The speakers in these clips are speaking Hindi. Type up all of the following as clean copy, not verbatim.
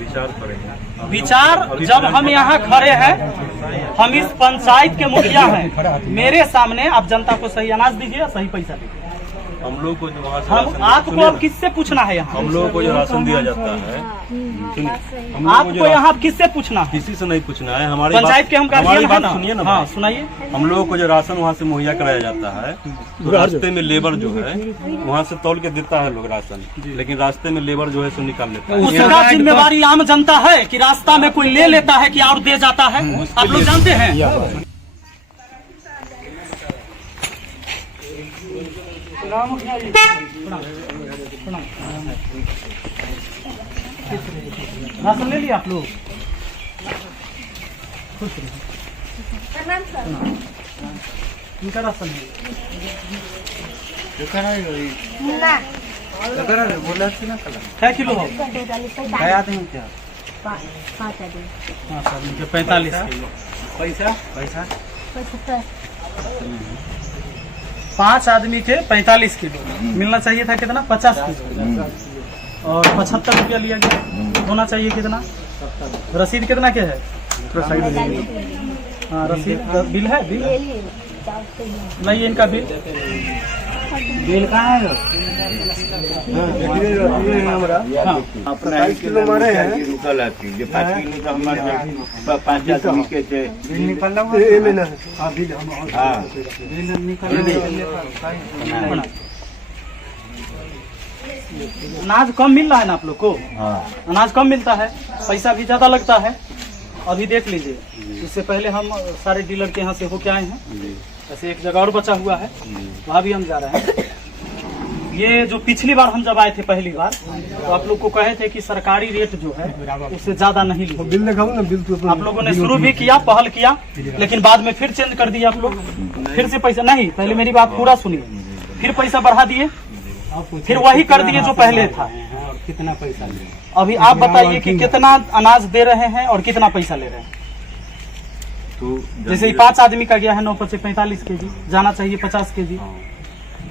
विचार करेंगे। विचार जब हम यहाँ खड़े हैं, हम इस पंचायत के मुखिया हैं, मेरे सामने आप जनता को सही अनाज दीजिए, सही पैसा दीजिए। हम लोग को जो वहाँ से हम आपको अब किससे पूछना है यहाँ? हम लोगों को जो राशन दिया जाता है, आपको यहाँ किससे पूछना है? किसी से नहीं पूछना है। हमारी पंचायत के हम हमारी बात ना? सुनिए ना। हाँ सुनाइए। हम लोगों को जो राशन वहाँ से मुहैया कराया जाता है, तो रास्ते में लेबर जो है वहाँ से तौल के देता है लोग राशन, लेकिन रास्ते में लेबर जो है सो निकाल लेता है। उसका जिम्मेवारी आम जनता है कि रास्ता में कोई ले लेता है कि और दे जाता है? आप लोग जानते हैं। राशन ले लिया आप लोग? खुश रहिए। इनका राशन है। क्या किलो हो? 45 किलो। पैसा 5 आदमी के 45 किलो मिलना चाहिए था। कितना? 50 किलो और 75 रुपया लिया गया। होना चाहिए कितना? रसीद कितना के है? हाँ रसीद बिल है। बिल नहीं, इनका बिल कहाँ है? अपना किलो मारे हैं निकल आती है 5 किलो का हमारे 5 आदमी के थे निकल रहा है। अनाज कम मिल रहा है ना आप लोग को? अनाज कम मिलता है, पैसा भी ज्यादा लगता है। अभी देख लीजिए, इससे पहले हम सारे डीलर के यहाँ से होके आए हैं। ऐसे एक जगह और बचा हुआ है, वहाँ भी हम जा रहे हैं। ये जो पिछली बार हम जब आए थे पहली बार, तो आप लोग को कहे थे कि सरकारी रेट जो है उससे ज्यादा नहीं लीजिए। बिल दिखाओ ना। बिल तो आप लोगों ने शुरू भी किया, पहल किया, लेकिन बाद में फिर चेंज कर दिया आप लोग। फिर से पैसा नहीं, पहले मेरी बात पूरा सुनिए। फिर पैसा बढ़ा दिए, फिर वही कर दिए जो पहले था। कितना पैसा? अभी आप बताइए कि कितना अनाज दे रहे हैं और कितना पैसा ले रहे हैं? तो जैसे 5 आदमी का गया है 9 × 45 kg, जाना चाहिए 50 kg।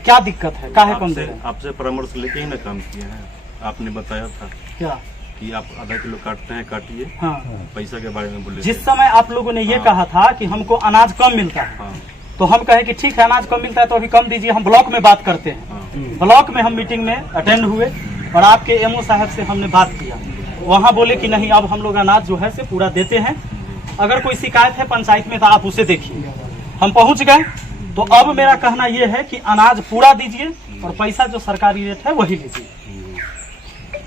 क्या दिक्कत है? काहे कम दे रहे हैं? आपसे परामर्श लेके ही ना काम किए हैं। आपने बताया था क्या कि आप आधा किलो काटते हैं, काटिए। हाँ, पैसा के बारे में बोले। जिस समय आप लोगों ने ये कहा था कि हमको अनाज कम मिलता है, हाँ, तो हम कहे कि ठीक है अनाज कम मिलता है तो अभी कम दीजिए, हम ब्लॉक में बात करते हैं। ब्लॉक में हम मीटिंग में अटेंड हुए और आपके एमओ साहब से हमने बात किया। वहाँ बोले कि नहीं, अब हम लोग अनाज जो है से पूरा देते हैं। अगर कोई शिकायत है पंचायत में तो आप उसे देखिए। हम पहुँच गए, तो अब मेरा कहना यह है कि अनाज पूरा दीजिए और पैसा जो सरकारी रेट है वही लीजिए।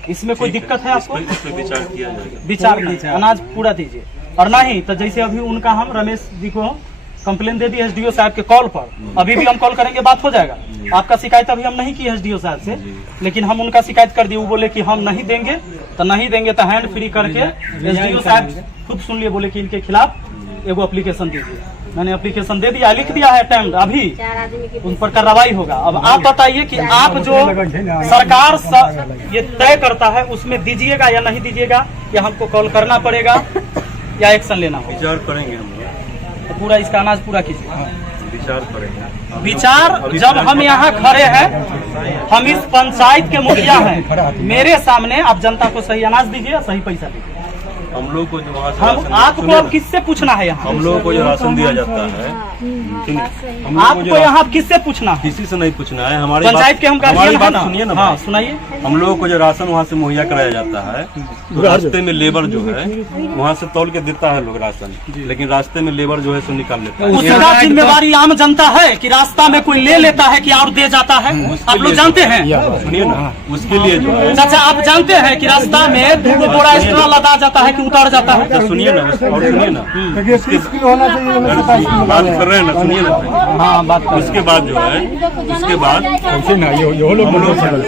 इसमें कोई दिक्कत है आपको? इसमें विचार किया जाएगा। विचार कीजिए, अनाज पूरा दीजिए। और नहीं तो जैसे अभी उनका हम रमेश जी को कंप्लेन दे दी एसडीओ साहब के कॉल पर, अभी भी हम कॉल करेंगे, बात हो जाएगा। आपका शिकायत अभी हम नहीं की एसडीओ साहब से, लेकिन हम उनका शिकायत कर दिए। वो बोले कि हम नहीं देंगे, तो नहीं देंगे तो हैंड फ्री करके एसडीओ साहब खुद सुन लिए, बोले कि इनके खिलाफ एगो एप्लीकेशन दीजिए। मैंने एप्लीकेशन दे दिया, लिख दिया है टाइम, अभी उन पर कार्रवाई होगा। अब आप बताइए कि आप जो सरकार ये तय करता है उसमें दीजिएगा या नहीं दीजिएगा, या हमको कॉल करना पड़ेगा या एक्शन लेना होगा? विचार करेंगे हम लोग। तो पूरा इसका अनाज पूरा कीजिए। विचार करेंगे। विचार जब हम यहाँ खड़े हैं, हम इस पंचायत के मुखिया हैं, मेरे सामने आप जनता को सही अनाज दीजिए, सही पैसा दीजिए। हम लोग को जो वहाँ से हम आपको अब किससे पूछना है यहाँ? हम लोगों को जो राशन दिया जाता है, आपको यहाँ किससे पूछना है? किसी से नहीं पूछना है। हमारी पंचायत के हम हमारी बात ना? सुनिए ना। हाँ सुनाइए। हम लोगों को जो राशन वहाँ से मुहैया कराया जाता है, तो रास्ते में लेबर जो है वहाँ से तौल के देता है लोग राशन, लेकिन रास्ते में लेबर जो है सो निकाल लेता है। उसका जिम्मेवारी आम जनता है कि रास्ता में कोई ले लेता है कि और दे जाता है? आप लोग जानते हैं। सुनिए ना, उसके लिए जो है चाचा आप जानते हैं कि रास्ता में 2 बोरा एक्स्ट्रा लदा जाता है कि उतार जाता है? सुनिए ना, और सुनिए ना, 30 किलो होना चाहिए। बात कर रहे हैं ना, सुनिए ना। हाँ बात। उसके बाद जो है, उसके बाद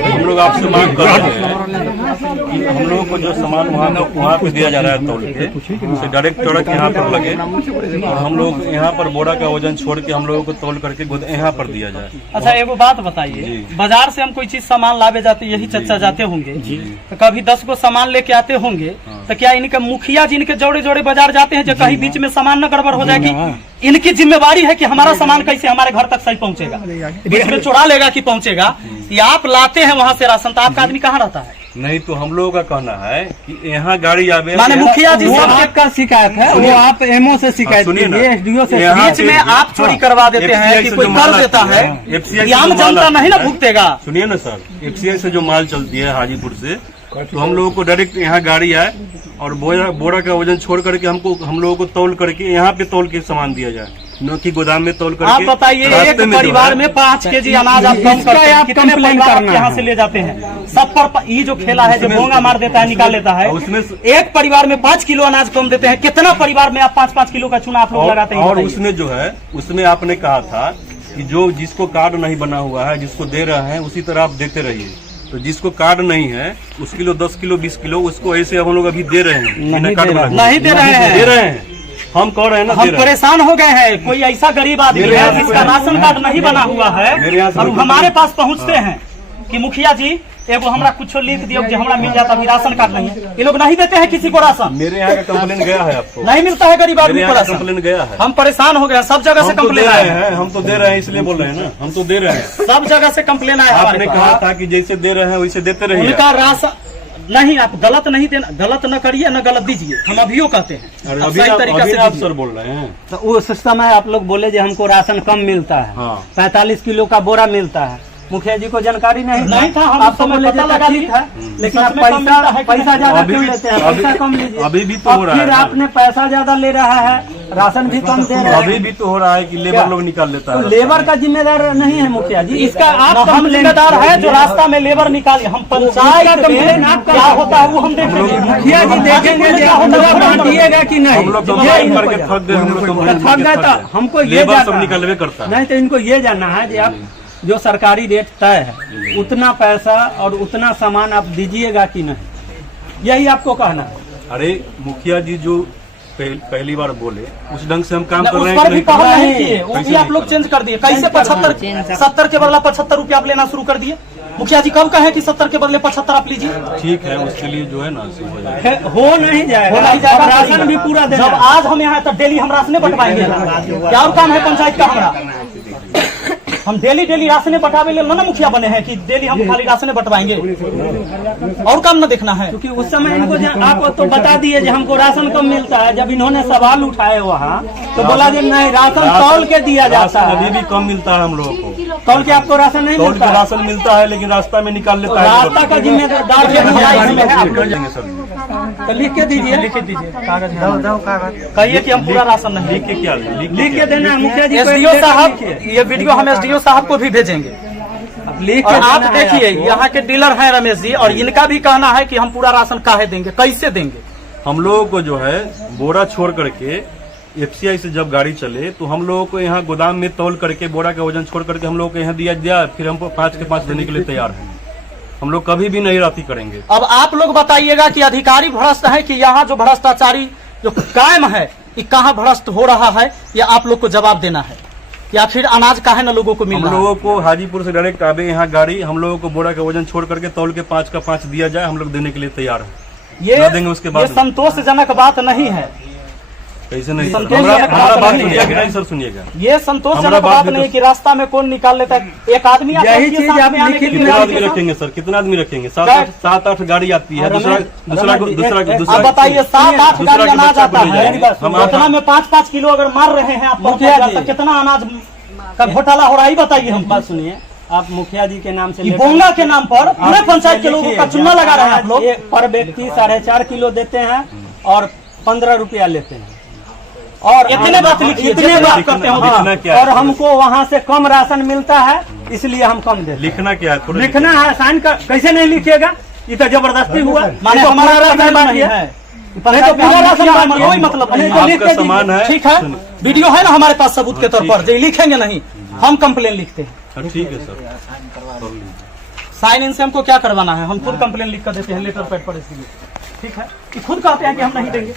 हम लोग आपसे मांग कर रहे हैं कि हम लोगों को जो सामान वहाँ पे दिया जा रहा है तौल के, उसे डायरेक्ट ट्रक यहाँ पर लगे और हम लोग यहाँ पर बोरा का वजन छोड़ के हम लोगों को तौल करके यहाँ पर दिया जाए। अच्छा एगो बात बताइए, बाजार से हम कोई चीज सामान लावे जाते, यही चर्चा जाते होंगे, तो कभी 10 को सामान लेके आते होंगे, तो क्या इनके मुखिया जिनके जोड़े जोड़े बाजार जाते हैं, जो कहीं बीच में सामान न गड़बड़ हो जाएगी, इनकी जिम्मेवारी है कि हमारा सामान कैसे हमारे घर तक सही पहुंचेगा? बीच में चुरा लेगा कि पहुंचेगा? या आप लाते हैं वहां से राशन, तो आपका आदमी कहाँ रहता है? नहीं तो हम लोगों का कहना है कि यहाँ गाड़ी आवे, माने मुखिया जी वो से आपका शिकायत है, वो आप एमओ से शिकायत सुनिए ना, कीजिए, एसडीओ से यहाँ बीच में आप चोरी करवा देते हैं FCI कि से कोई जो कर माल देता आती है, FCI से आम जो माल जनता आती नहीं ना है, भुगतेगा। सुनिए ना सर, FCI से जो माल चलती है हाजीपुर से, तो हम लोगों को डायरेक्ट यहाँ गाड़ी आए और बोरा का वजन छोड़ करके हम लोगों को तौल करके यहाँ पे तौल के सामान दिया जाए, न कि गोदाम में तौल करके। आप बताइए, एक रास्ते में जो परिवार है, में 5 केजी अनाज आप कम इसका करते हैं, आप कितने कंप्लेन परिवार करना यहाँ है। से ले जाते हैं? सब पर ये जो खेला है, जो उसमें- भोंगा मार देता है, निकाल लेता है, उसमें- एक परिवार में 5 किलो अनाज कम देते हैं। कितना परिवार में आप 5-5 किलो का चूना आप लोग लगाते हैं? और बताइए। उसमें जो है, उसमें आपने कहा था कि जो जिसको कार्ड नहीं बना हुआ है, जिसको दे रहे हैं उसी तरह आप देते रहिए। तो जिसको कार्ड नहीं है उस किलो 10 किलो 20 किलो उसको ऐसे हम लोग अभी दे रहे हैं, बिना कार्ड बनाए। नहीं दे रहे हैं। दे रहे हैं, हम कह रहे हैं ना, दे हम रहे हैं। परेशान हो गए हैं। कोई ऐसा गरीब आदमी मेरे यहाँ है से जिसका कोई- राशन कार्ड नहीं बना हुआ मेरे यहाँ है से और कोई- हमारे पास पहुँचते हैं कि मुखिया जी एगो हमरा कुछ लिख दियो कि हमरा मिल जाता, अभी राशन कार्ड नहीं है। ये लोग नहीं देते हैं किसी को राशन, मेरे यहाँ का कंप्लेन गया है आपको, नहीं मिलता है गरीब मेरे आदमी को यहाँ का राशन। कंप्लेन गया है। हम परेशान हो गए हैं, सब जगह से हम तो दे कंप्लेन रहे आए हैं, हैं, हम तो दे रहे हैं, इसलिए बोल रहे हैं ना, हम तो दे रहे हैं। सब जगह से कंप्लेन आया है आपने हमारे कहा पास। था कि जैसे दे रहे हैं वैसे देते रहिए। उनका राशन नहीं, आप गलत नहीं देना, गलत न करिए न गलत दीजिए, हम अभियो कहते हैं। और आप अभी सही आप तरीका से आप दीजिए। सर बोल रहे हैं। तो उस समय आप लोग बोले जो हमको राशन कम मिलता है, हाँ। 45 किलो का बोरा मिलता है। मुखिया जी को जानकारी नहीं था, हम आप उस समय बोले पता जो लगा ठीक लिए। है, लेकिन सच आप में कम मिलता है कि पैसा नहीं? ज्यादा अभी क्यों भी- लेते हैं? अभी- पैसा कम लीजिए। अभी भी तो अब हो रहा फिर है। आपने पैसा ज्यादा ले रहा है, राशन भी कम दे रहा अभी है। भी तो हो रहा है कि लेबर लोग निकाल लेता तो है। लेबर का जिम्मेदार नहीं है मुखिया जी, इसका आप हम कंप्लेन जिम्मेदार है जो रास्ता में लेबर निकाले। हम पंचायत उसका कंप्लेन में आपका- क्या होता है वो हम देखेंगे। मुखिया जी देखेंगे जो आप लोग बांटिएगा कि नहीं। हम लोग ये कंप्लेन इनको करके जान- थक गए, हम लोग कंप्लेन थक गए करके तो हमको ये लेबर सब जानना है। निकलवे करता है। नहीं तो इनको ये जानना है कि आप जो सरकारी रेट तय है उतना पैसा और उतना सामान आप दीजिएगा कि नहीं, यही आपको कहना है। अरे मुखिया जी जो पहली बार बोले उस ढंग से हम काम कर उस रहे हैं पर कि भी नहीं पहल कर रहे नहीं हैं? किए, वो कैसे भी आप नहीं लोग कर चेंज कर दिए। कैसे 70 के बदला 75 रुपया आप लेना शुरू कर दिए? मुखिया जी कब कहे कि 70 के बदले 75 आप लीजिए? रहे? ठीक है, उसके लिए जो है ना सो हो जाएगा। हो नहीं जाएगा, हो नहीं जाएगा, राशन भी पूरा देना जब है। आज हम यहाँ तक डेली हम राशने बंटवाएंगे, क्या और काम है पंचायत का हमरा? हम डेली राशने बंटावे ले ना मुखिया बने हैं कि डेली हम खाली राशने बंटवाएंगे, और काम न देखना है। क्योंकि उस समय इनको आप तो बता दिए कि हमको राशन कम मिलता है। जब इन्होंने सवाल उठाए वहाँ तो बोला कि नहीं, राशन तौल के दिया जाता राशन अभी है। भी कम मिलता है हम लोगों को। तौल के आपको राशन नहीं तौल मिलता के है। राशन मिलता है लेकिन रास्ता में निकाल लेता है। रास्ता का जिम्मेदार ये हमारा इसमें है, आप लोग कर देंगे सर। तो लिख के दीजिए, लिख के दीजिए कागज, कहिए कि हम पूरा राशन नहीं। लिख के क्या लिख के देना है मुखिया जी को। एसडीओ एक साहब, लिखिए। ये वीडियो हम एसडीओ साहब को भी भेजेंगे। अब लिख और के आप देना है देखिए, आपको। यहाँ के डीलर हैं रमेश जी, और इनका भी कहना है कि हम पूरा राशन काहे देंगे, कैसे देंगे? हम लोगों को जो है बोरा छोड़ करके FCI से जब गाड़ी चले तो हम लोगों को यहाँ गोदाम में तौल करके बोरा का वजन छोड़ करके हम लोगों को यहाँ दिया, फिर हमको 5 के 5 देने के लिए तैयार है। हम लोग कभी भी नहीं राती करेंगे। अब आप लोग बताइएगा कि अधिकारी भ्रष्ट है कि यहाँ जो भ्रष्टाचारी जो कायम है ये कहाँ भ्रष्ट हो रहा है, ये आप लोग को जवाब देना है। या फिर अनाज काहे न लोगों को मिल हम रहा है? लोगों को हाजीपुर से डायरेक्ट आवे यहाँ गाड़ी, हम लोगों को बोरा का वजन छोड़ करके तौल के 5 का 5 दिया जाए, हम लोग देने के लिए तैयार है। ये ना देंगे उसके बाद ये संतोषजनक बात नहीं है। कैसे नहीं सर? संतोष हमारा जनक हमारा बात बात नहीं है। सुनिएगा, नहीं सर सुनिएगा। ये हमारा संतोषजनक बात बात भी नहीं तो- कि रास्ता में कौन निकाल लेता है। एक आदमी आप यही रखिए चीज साथ आप में आने के लिखित लिए कितना में आदमी आदमी रखेंगे सर? कितना आदमी रखेंगे? क्या? 7-8 गाड़ी आती है। और दूसरा रमेश, दूसरा रमेश, दूसरा एक- दूसरा आप बताइए 7-8 दूसरा गाड़ी के अनाज बच्चा आता को ले है, जाएंगे। हम उतना में 5-5 किलो अगर मार रहे हैं आप मुखिया पंचायत, जी। तो कितना अनाज का घोटाला हो रहा है ये बताइए हम। बात सुनिए, आप मुखिया जी के नाम से ये लेकर- बोंगा के नाम पर पूरे आप पंचायत के लोगों लिखिए, का चुनाव लगा रहे हैं आप लोग। ये पर व्यक्ति 4.5 किलो देते हैं और 15 रुपया लेते हैं। और इतने बात लिखिए, इतने जितने बात बात करते हैं लिखना उतना। क्या है? और हमको वहाँ से कम राशन मिलता है, इसलिए हम कम देते हैं। लिखना क्या है? थोड़ा लिखना है, साइन कर, कैसे नहीं लिखिएगा? ये तो जबरदस्ती हुआ। माने ये तो हमारा पूरा राशन राशन नहीं बांटिए। है, नहीं पंचायत तो में पूरा हम राशन लिखिए, बांटिए। कोई मतलब नहीं नहीं तो है। लिख आपका के सामान है। ठीक है, सुनिए। वीडियो है ना हमारे पास सबूत के तौर पर, जो लिखेंगे नहीं हम कंप्लेन लिखते हैं। हाँ, ठीक है सर, कर लीजिए। साइन इन से हमको क्या करवाना है? हम खुद कंप्लेन लिख कर देते हैं लेटर पैड पर, इसलिए ठीक है कि खुद कहते हैं कि हम नहीं देंगे।